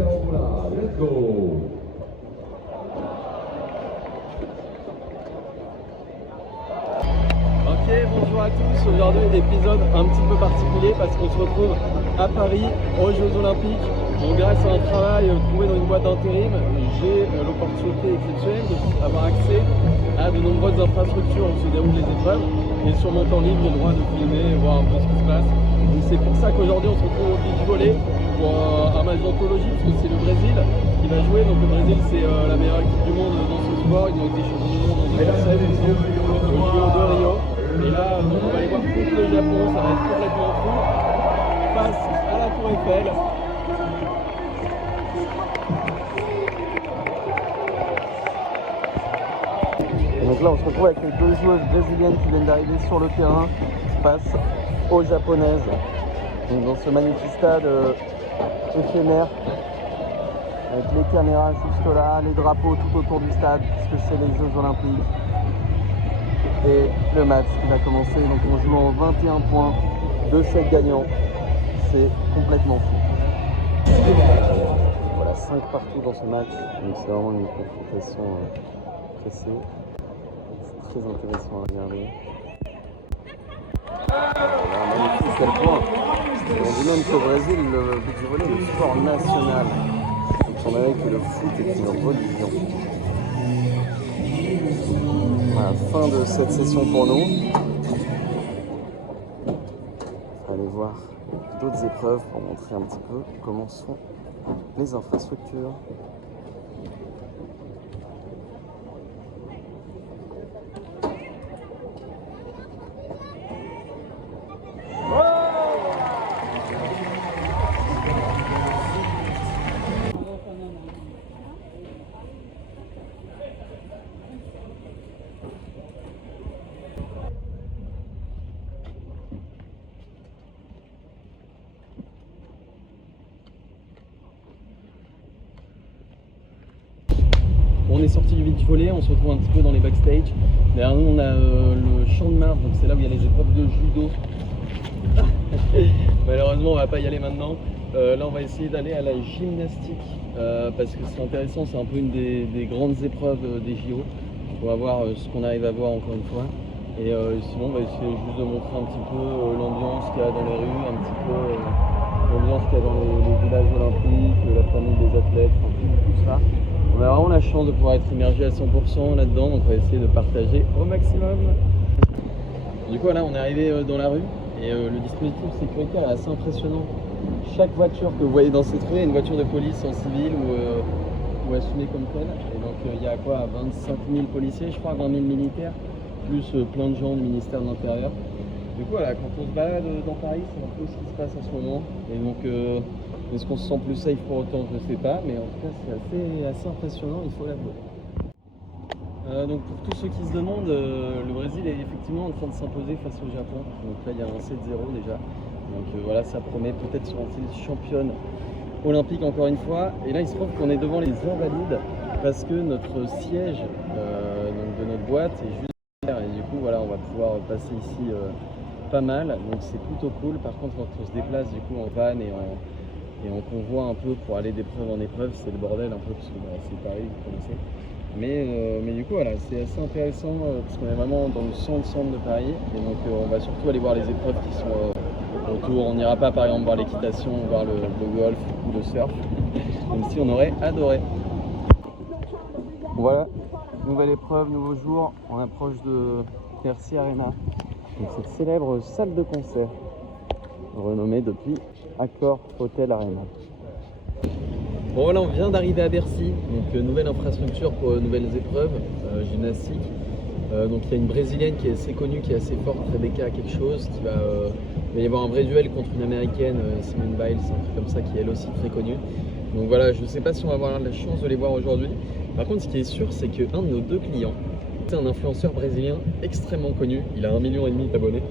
Carola, let's go. Ok, bonjour à tous. Aujourd'hui, épisode un petit peu particulier parce qu'on se retrouve à Paris aux Jeux Olympiques. Donc, grâce à un travail trouvé dans une boîte d'intérim, j'ai l'opportunité exceptionnelle d'avoir accès à de nombreuses infrastructures où se déroulent les épreuves. Et sur mon temps libre, j'ai le droit de filmer et voir un peu ce qui se passe. Donc, c'est pour ça qu'aujourd'hui, on se retrouve au beach volley pour un match d'anthologie parce que c'est le Brésil qui va jouer. Donc, le Brésil, c'est la meilleure équipe du monde dans ce sport. Ils ont été champions du monde en 2016, ils sont au JO de Rio. Et là, donc, on va aller voir contre le Japon, ça va être complètement fou, face à la Tour Eiffel. Donc là, on se retrouve avec les deux joueuses brésiliennes qui viennent d'arriver sur le terrain face aux japonaises. Donc dans ce magnifique stade éphémère, avec les caméras juste là, les drapeaux tout autour du stade, puisque c'est les Jeux Olympiques. Et le match qui va commencer, donc on joue en 21 points, 2 sets gagnants, c'est complètement fou. Voilà, 5 partout dans ce match, donc c'est vraiment une confrontation pressée, c'est très intéressant à regarder. Un magnifique quel point, on dit même qu'au Brésil, le beach volley est le sport national, donc on avait que le foot est une religion. Voilà, fin de cette session pour nous. Allez voir d'autres épreuves pour montrer un petit peu comment sont les infrastructures. On est sorti du beach volley, on se retrouve un petit peu dans les backstage. Derrière nous, on a le champ de Mars, donc c'est là où il y a les épreuves de judo. Malheureusement, on va pas y aller maintenant. Là, on va essayer d'aller à la gymnastique parce que c'est intéressant, c'est un peu une des grandes épreuves des JO. On va voir ce qu'on arrive à voir encore une fois. Et sinon, on va essayer juste de montrer un petit peu l'ambiance qu'il y a dans les rues, un petit peu l'ambiance qu'il y a dans les villages olympiques, la famille des athlètes, tout ça. On a vraiment la chance de pouvoir être immergé à 100% là-dedans, donc on va essayer de partager au maximum. Du coup, là, on est arrivé dans la rue et le dispositif sécuritaire est assez impressionnant. Chaque voiture que vous voyez dans cette rue est une voiture de police en civil ou assumée comme telle. Et donc, il y a quoi, 25 000 policiers, je crois, 20 000 militaires, plus plein de gens du ministère de l'Intérieur. Du coup, voilà, quand on se balade dans Paris, c'est un peu ce qui se passe en ce moment. Et donc, est-ce qu'on se sent plus safe pour autant? Je ne sais pas, mais en tout cas, c'est assez impressionnant, il faut l'avouer. Donc pour tous ceux qui se demandent, le Brésil est effectivement en train de s'imposer face au Japon. Donc là, il y a un 7-0 déjà. Donc voilà, ça promet peut-être sur une championne olympique encore une fois. Et là, il se trouve qu'on est devant les Invalides parce que notre siège donc de notre boîte est juste derrière. Et du coup, voilà, on va pouvoir passer ici pas mal. Donc c'est plutôt cool. Par contre, quand on se déplace du coup en van et en convoi un peu pour aller d'épreuve en épreuve, c'est le bordel un peu parce que c'est Paris, vous connaissez. Mais du coup, voilà, c'est assez intéressant parce qu'on est vraiment dans le centre de Paris. Et donc, on va surtout aller voir les épreuves qui sont autour. On n'ira pas, par exemple, voir l'équitation, voir le golf ou le surf, même si on aurait adoré. Voilà, nouvelle épreuve, nouveau jour. On approche de Bercy Arena, donc cette célèbre salle de concert renommée depuis Accor Hotel Arena. Bon voilà, on vient d'arriver à Bercy, donc nouvelle infrastructure pour nouvelles épreuves gymnastiques. Donc il y a une brésilienne qui est assez connue, qui est assez forte, Rebecca quelque chose, il va y avoir un vrai duel contre une américaine, Simone Biles, un truc comme ça, qui est elle aussi très connue. Donc voilà, je ne sais pas si on va avoir la chance de les voir aujourd'hui. Par contre, ce qui est sûr, c'est qu'un de nos deux clients, c'est un influenceur brésilien extrêmement connu, il a 1,5 million d'abonnés.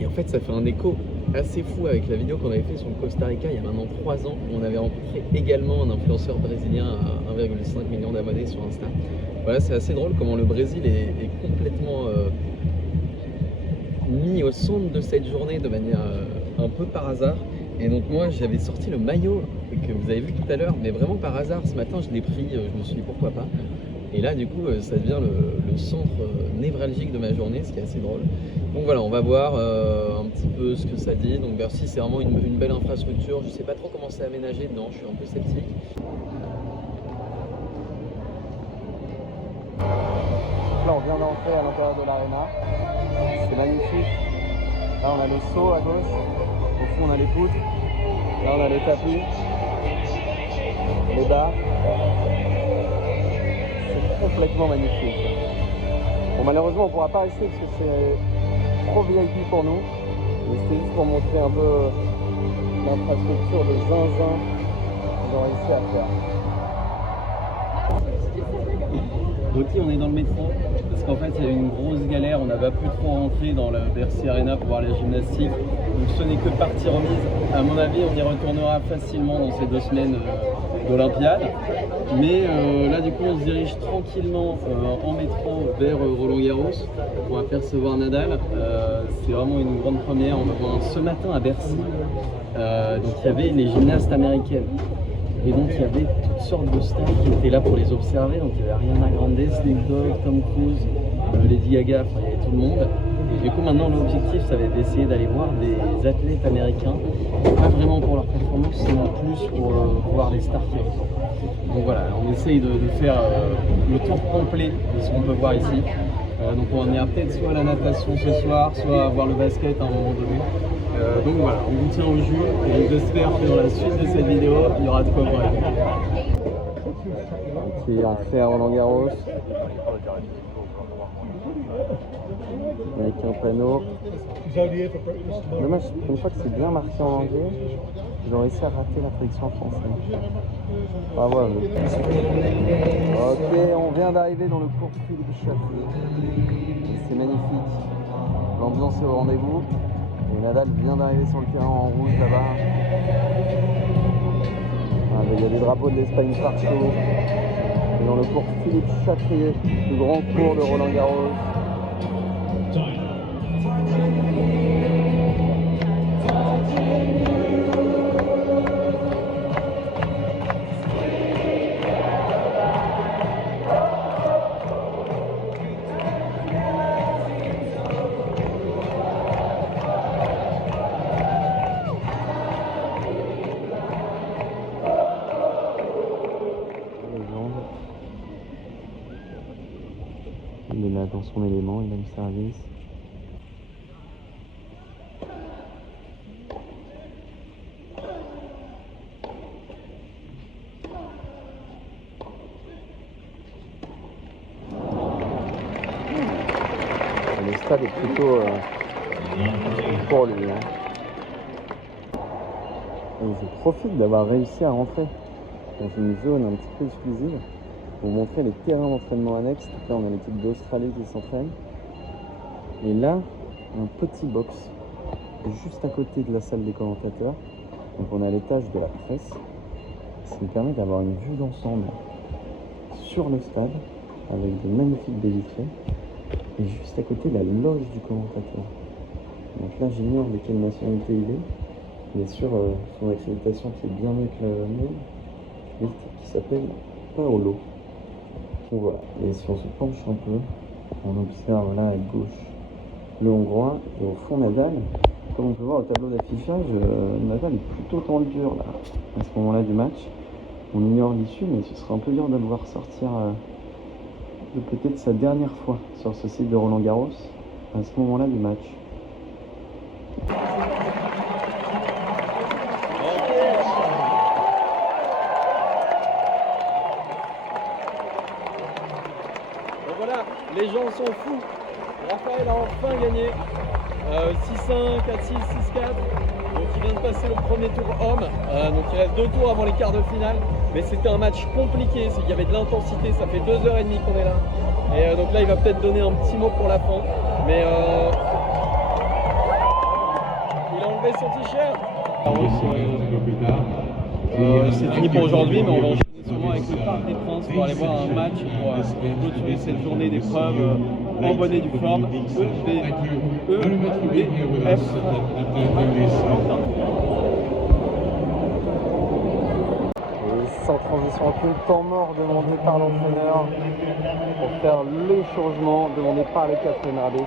Et en fait, ça fait un écho assez fou avec la vidéo qu'on avait fait sur le Costa Rica il y a maintenant 3 ans, où on avait rencontré également un influenceur brésilien à 1,5 million d'abonnés sur Insta. Voilà, c'est assez drôle comment le Brésil est complètement mis au centre de cette journée de manière un peu par hasard. Et donc moi j'avais sorti le maillot que vous avez vu tout à l'heure, mais vraiment par hasard ce matin je l'ai pris, je me suis dit pourquoi pas. Et là du coup ça devient le centre névralgique de ma journée, ce qui est assez drôle. Donc voilà, on va voir un petit peu ce que ça dit. Donc Bercy c'est vraiment une belle infrastructure, je sais pas trop comment c'est aménagé dedans, je suis un peu sceptique. Là on vient d'entrer à l'intérieur de l'aréna, c'est magnifique. Là on a le seau à gauche, au fond on a les poutres, là on a les tapis, les barres. C'est complètement magnifique. Bon malheureusement on ne pourra pas rester parce que c'est trop VIP pour nous, mais c'était juste pour montrer un peu l'infrastructure de zinzin qu'ils ont réussi à faire. Ok, on est dans le métro, parce qu'en fait il y a eu une grosse galère, on n'avait plus trop rentré dans le Bercy Arena pour voir la gymnastique, donc ce n'est que partie remise. À mon avis on y retournera facilement dans ces 2 semaines d'Olympiade, mais là du coup on se dirige tranquillement en métro vers Roland-Garros pour apercevoir Nadal. C'est vraiment une grande première, on va voir ce matin à Bercy, donc il y avait les gymnastes américaines. Et donc il y avait toutes sortes de stars qui étaient là pour les observer. Donc il y avait Ariana Grande, Snoop Dogg, Tom Cruise, Lady Gaga, enfin il y avait tout le monde. Et du coup maintenant l'objectif ça va être d'essayer d'aller voir des athlètes américains, pas vraiment pour leur performance, mais plus pour voir les stars qui ressortent. Donc voilà, on essaye de faire le tour complet de ce qu'on peut voir ici. Donc on ira peut-être soit à la natation ce soir, soit à voir le basket à un moment donné. Donc voilà, on vous tient au jus et j'espère que dans la suite de cette vidéo, il y aura de quoi voir. Ok, entrée à Roland-Garros avec un panneau. Dommage, une fois que c'est bien marqué en anglais, ils ont réussi à rater la traduction en français. Bravo à vous. Ok, on vient d'arriver dans le cours Philippe Chatrier. C'est magnifique. L'ambiance est au rendez-vous. Et Nadal vient d'arriver sur le terrain en rouge là-bas. Il y a des drapeaux de l'Espagne partout. Et dans le cours Philippe Chatrier, le grand cours de Roland-Garros. Il est là dans son élément, il a le service. Le stade est plutôt pour lui. Hein. Et je profite d'avoir réussi à rentrer dans une zone un petit peu exclusive pour vous montrer les terrains d'entraînement annexes. Là on a l'équipe d'Australie qui s'entraîne. Et là, un petit box juste à côté de la salle des commentateurs. Donc on est à l'étage de la presse. Ça me permet d'avoir une vue d'ensemble sur le stade avec de magnifiques baies vitrées. Et juste à côté, la loge du commentateur. Donc là, j'ignore de quelle nationalité il est. Bien sûr, son accréditation qui est bien mieux que la mienne. Et qui s'appelle Paolo. Donc voilà. Et si on se penche un peu, on observe là à gauche le Hongrois et au fond Nadal. Comme on peut voir au tableau d'affichage, Nadal est plutôt dans le dur là, à ce moment-là du match. On ignore l'issue, mais ce sera un peu dur de le voir sortir de peut-être sa dernière fois sur ce site de Roland-Garros à ce moment-là du match. Donc voilà, les gens sont fous. Raphaël a enfin gagné 6-1, 4-6, 6-4. Donc il vient de passer le premier tour homme. Donc il reste 2 tours avant les quarts de finale. Mais c'était un match compliqué, c'est qu'il y avait de l'intensité. Ça fait 2h30 qu'on est là. Et donc là il va peut-être donner un petit mot pour la fin. Mais il a enlevé son t-shirt. C'est fini pour aujourd'hui, mais on va enchaîner sûrement avec le Parc des Princes pour aller voir un match pour clôturer cette journée d'épreuve en bonne et due forme. EDF. sans transition aucune, temps mort demandé par l'entraîneur pour faire le changement demandé par le capitaine Rabic.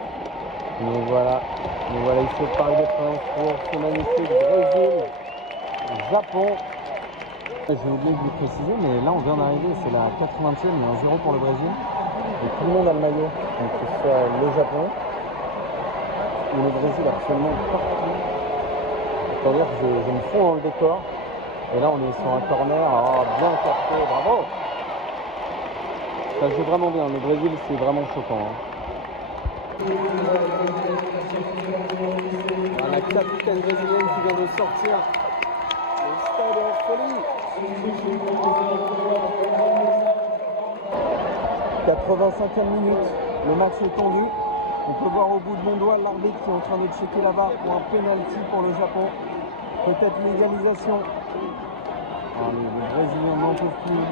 Mais voilà ici au Parc des Princes pour ce magnifique Brésil-Japon. J'ai oublié de vous préciser, mais là on vient d'arriver, c'est la 80e, il y a un 0 pour le Brésil. Et tout le monde a le maillot, donc que ce soit le Japon ou le Brésil absolument partout. C'est-à-dire que je me fonds dans le décor. Et là on est sur un corner, bien capté, bravo. Ça joue vraiment bien, le Brésil c'est vraiment choquant. La capitaine brésilienne qui vient de sortir. Le stade est en folie. 85e minute, le match est tendu. On peut voir au bout de mon doigt l'arbitre qui est en train de checker la barre pour un penalty pour le Japon. Peut-être l'égalisation. Les Brésiliens n'en peuvent plus.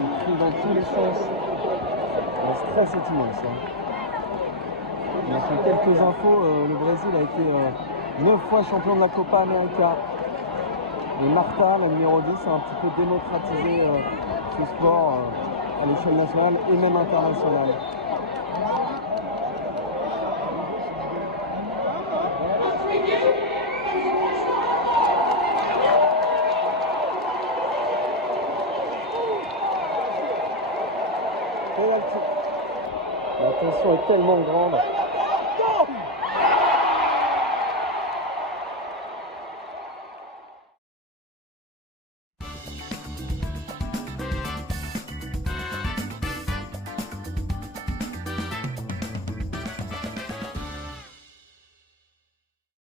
Ils crient dans tous les sens. Le stress est immense. On a fait quelques infos. Le Brésil a été 9 fois champion de la Copa América. Et Marta, la numéro 10, a un petit peu démocratisé ce sport à l'échelle nationale et même internationale. La tension est tellement grande.